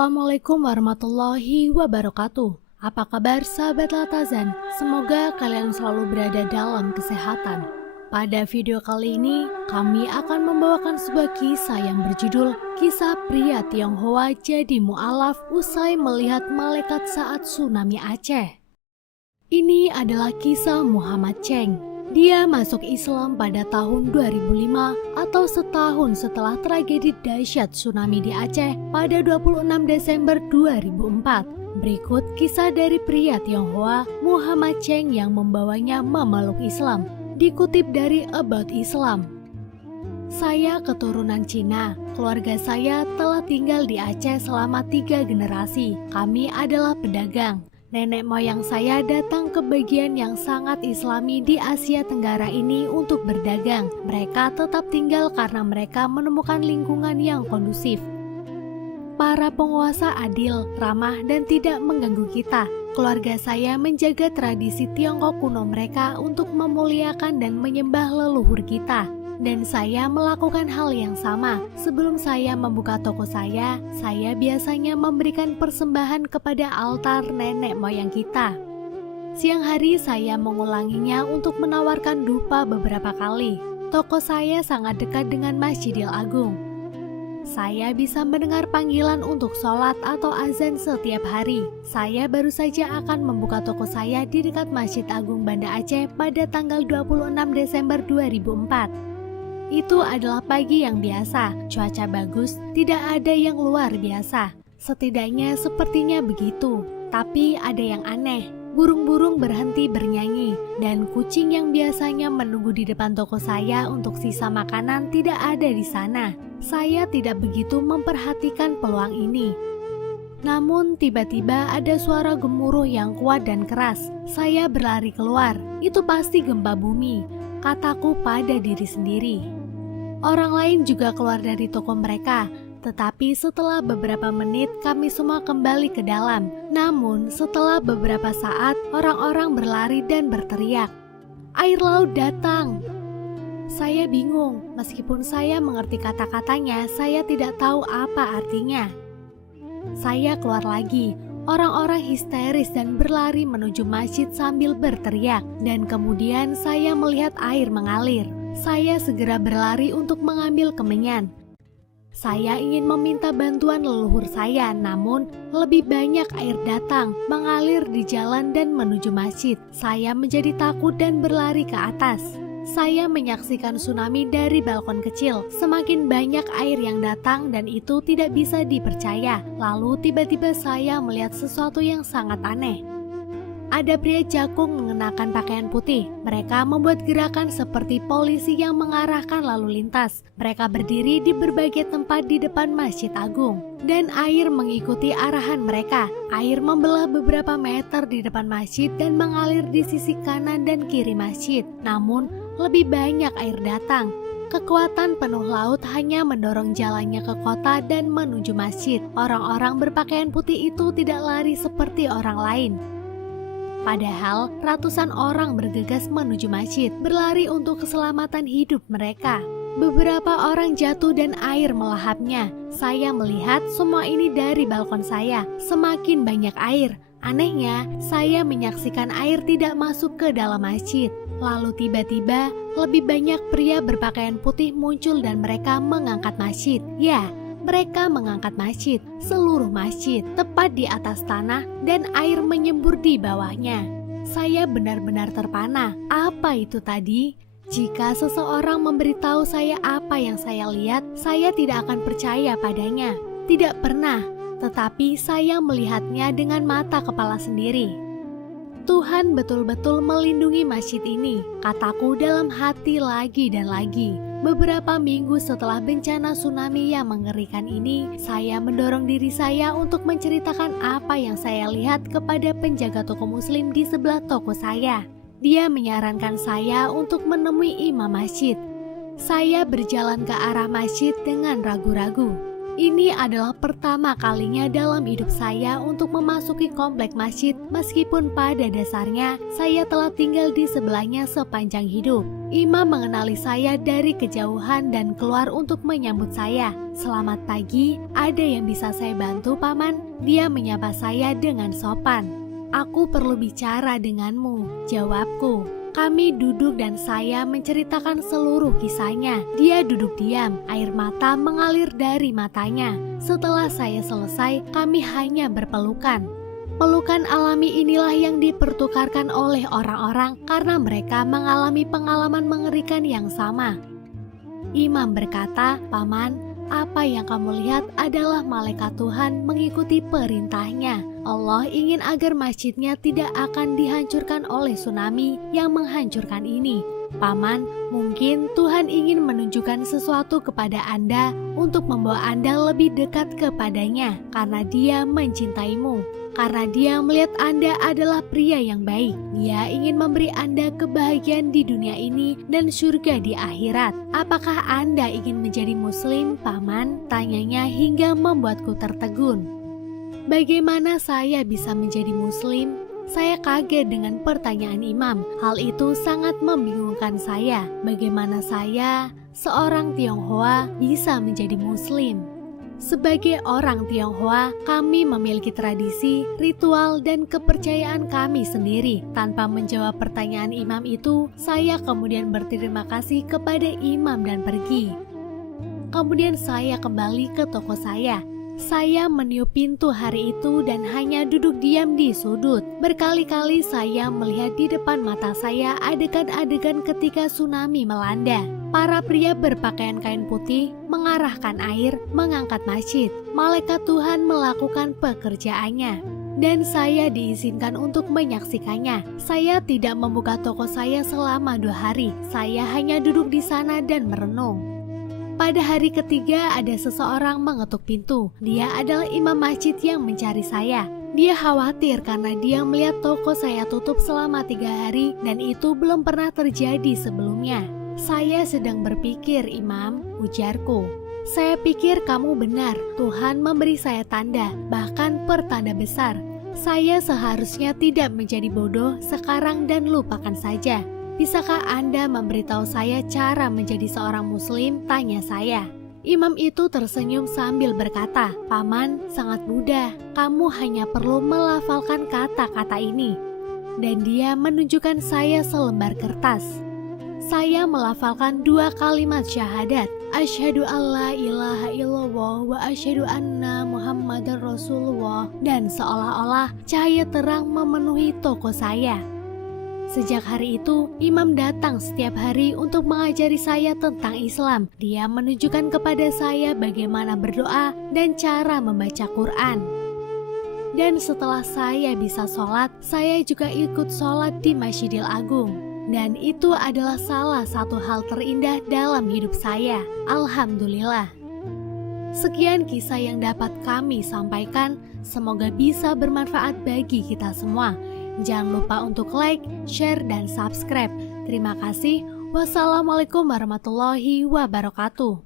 Assalamualaikum warahmatullahi wabarakatuh. Apa kabar sahabat Latazan? Semoga kalian selalu berada dalam kesehatan. Pada video kali ini, kami akan membawakan sebuah kisah yang berjudul Kisah Pria Tionghoa Jadi Mu'alaf Usai Melihat Malaikat Saat Tsunami Aceh. Ini adalah kisah Muhammad Cheng. Dia masuk Islam pada tahun 2005 atau setahun setelah tragedi dahsyat tsunami di Aceh pada 26 Desember 2004. Berikut kisah dari pria Tionghoa Muhammad Cheng yang membawanya memeluk Islam. Dikutip dari About Islam. Saya keturunan Cina. Keluarga saya telah tinggal di Aceh selama 3 generasi. Kami adalah pedagang. Nenek moyang saya datang ke bagian yang sangat islami di Asia Tenggara ini untuk berdagang. Mereka tetap tinggal karena mereka menemukan lingkungan yang kondusif. Para penguasa adil, ramah, dan tidak mengganggu kita. Keluarga saya menjaga tradisi Tiongkok kuno mereka untuk memuliakan dan menyembah leluhur kita. Dan saya melakukan hal yang sama. Sebelum saya membuka toko saya biasanya memberikan persembahan kepada altar nenek moyang kita. Siang hari saya mengulanginya untuk menawarkan dupa beberapa kali. Toko saya sangat dekat dengan Masjidil Agung. Saya bisa mendengar panggilan untuk sholat atau azan setiap hari. Saya baru saja akan membuka toko saya di dekat Masjid Agung Banda Aceh pada tanggal 26 Desember 2004. Itu adalah pagi yang biasa, cuaca bagus, tidak ada yang luar biasa. Setidaknya sepertinya begitu. Tapi ada yang aneh, burung-burung berhenti bernyanyi, dan kucing yang biasanya menunggu di depan toko saya untuk sisa makanan tidak ada di sana. Saya tidak begitu memperhatikan peluang ini. Namun tiba-tiba ada suara gemuruh yang kuat dan keras. Saya berlari keluar, itu pasti gempa bumi, kataku pada diri sendiri. Orang lain juga keluar dari toko mereka, tetapi setelah beberapa menit kami semua kembali ke dalam. Namun setelah beberapa saat orang-orang berlari dan berteriak, "Air laut datang!" Saya bingung, meskipun saya mengerti kata-katanya, saya tidak tahu apa artinya. Saya keluar lagi, orang-orang histeris dan berlari menuju masjid sambil berteriak, dan kemudian saya melihat air mengalir. Saya segera berlari untuk mengambil kemenyan. Saya ingin meminta bantuan leluhur saya, namun lebih banyak air datang, mengalir di jalan dan menuju masjid. Saya menjadi takut dan berlari ke atas. Saya menyaksikan tsunami dari balkon kecil. Semakin banyak air yang datang dan itu tidak bisa dipercaya. Lalu tiba-tiba saya melihat sesuatu yang sangat aneh. Ada pria jakung mengenakan pakaian putih. Mereka membuat gerakan seperti polisi yang mengarahkan lalu lintas. Mereka berdiri di berbagai tempat di depan Masjid Agung. Dan air mengikuti arahan mereka. Air membelah beberapa meter di depan masjid dan mengalir di sisi kanan dan kiri masjid. Namun, lebih banyak air datang. Kekuatan penuh laut hanya mendorong jalannya ke kota dan menuju masjid. Orang-orang berpakaian putih itu tidak lari seperti orang lain. Padahal ratusan orang bergegas menuju masjid, berlari untuk keselamatan hidup mereka. Beberapa orang jatuh dan air melahapnya. Saya melihat semua ini dari balkon saya. Semakin banyak air. Anehnya, saya menyaksikan air tidak masuk ke dalam masjid. Lalu tiba-tiba, lebih banyak pria berpakaian putih muncul dan mereka mengangkat masjid. Ya, mereka mengangkat masjid, seluruh masjid, tepat di atas tanah dan air menyembur di bawahnya. Saya benar-benar terpana. Apa itu tadi? Jika seseorang memberitahu saya apa yang saya lihat, saya tidak akan percaya padanya. Tidak pernah, tetapi saya melihatnya dengan mata kepala sendiri. Tuhan betul-betul melindungi masjid ini, kataku dalam hati lagi dan lagi. Beberapa minggu setelah bencana tsunami yang mengerikan ini, saya mendorong diri saya untuk menceritakan apa yang saya lihat kepada penjaga toko muslim di sebelah toko saya. Dia menyarankan saya untuk menemui imam masjid. Saya berjalan ke arah masjid dengan ragu-ragu. Ini adalah pertama kalinya dalam hidup saya untuk memasuki komplek masjid, meskipun pada dasarnya saya telah tinggal di sebelahnya sepanjang hidup. Imam mengenali saya dari kejauhan dan keluar untuk menyambut saya. "Selamat pagi, ada yang bisa saya bantu, Paman?" Dia menyapa saya dengan sopan. "Aku perlu bicara denganmu," jawabku. Kami duduk dan saya menceritakan seluruh kisahnya. Dia duduk diam, air mata mengalir dari matanya. Setelah saya selesai, kami hanya berpelukan. Pelukan alami inilah yang dipertukarkan oleh orang-orang karena mereka mengalami pengalaman mengerikan yang sama. Imam berkata, "Paman, apa yang kamu lihat adalah malaikat Tuhan mengikuti perintahnya. Allah ingin agar masjidnya tidak akan dihancurkan oleh tsunami yang menghancurkan ini. Paman, mungkin Tuhan ingin menunjukkan sesuatu kepada Anda untuk membawa Anda lebih dekat kepadanya karena Dia mencintaimu. Karena Dia melihat Anda adalah pria yang baik. Dia ingin memberi Anda kebahagiaan di dunia ini dan surga di akhirat. Apakah Anda ingin menjadi muslim, Paman?" Tanyanya hingga membuatku tertegun. Bagaimana saya bisa menjadi muslim? Saya kaget dengan pertanyaan Imam. Hal itu sangat membingungkan saya. Bagaimana saya, seorang Tionghoa, bisa menjadi muslim? Sebagai orang Tionghoa, kami memiliki tradisi, ritual, dan kepercayaan kami sendiri. Tanpa menjawab pertanyaan Imam itu, saya kemudian berterima kasih kepada Imam dan pergi. Kemudian saya kembali ke toko saya. Saya meniup pintu hari itu dan hanya duduk diam di sudut. Berkali-kali saya melihat di depan mata saya adegan-adegan ketika tsunami melanda. Para pria berpakaian kain putih mengarahkan air, mengangkat masjid. Malaikat Tuhan melakukan pekerjaannya. Dan saya diizinkan untuk menyaksikannya. Saya tidak membuka toko saya selama 2 hari. Saya hanya duduk di sana dan merenung. Pada hari ketiga ada seseorang mengetuk pintu. Dia adalah imam masjid yang mencari saya. Dia khawatir karena dia melihat toko saya tutup selama 3 hari dan itu belum pernah terjadi sebelumnya. "Saya sedang berpikir, Imam," ujarku. "Saya pikir kamu benar. Tuhan memberi saya tanda, bahkan pertanda besar. Saya seharusnya tidak menjadi bodoh sekarang dan lupakan saja. Bisakah Anda memberitahu saya cara menjadi seorang muslim?" tanya saya. Imam itu tersenyum sambil berkata, "Paman, sangat mudah. Kamu hanya perlu melafalkan kata-kata ini." Dan dia menunjukkan saya selembar kertas. Saya melafalkan 2 kalimat syahadat. "Asyhadu alla ilaha illallah wa asyhadu anna Muhammadar Rasulullah." Dan seolah-olah cahaya terang memenuhi toko saya. Sejak hari itu, Imam datang setiap hari untuk mengajari saya tentang Islam. Dia menunjukkan kepada saya bagaimana berdoa dan cara membaca Quran. Dan setelah saya bisa sholat, saya juga ikut sholat di Masjidil Agung. Dan itu adalah salah satu hal terindah dalam hidup saya. Alhamdulillah. Sekian kisah yang dapat kami sampaikan. Semoga bisa bermanfaat bagi kita semua. Jangan lupa untuk like, share, dan subscribe. Terima kasih. Wassalamualaikum warahmatullahi wabarakatuh.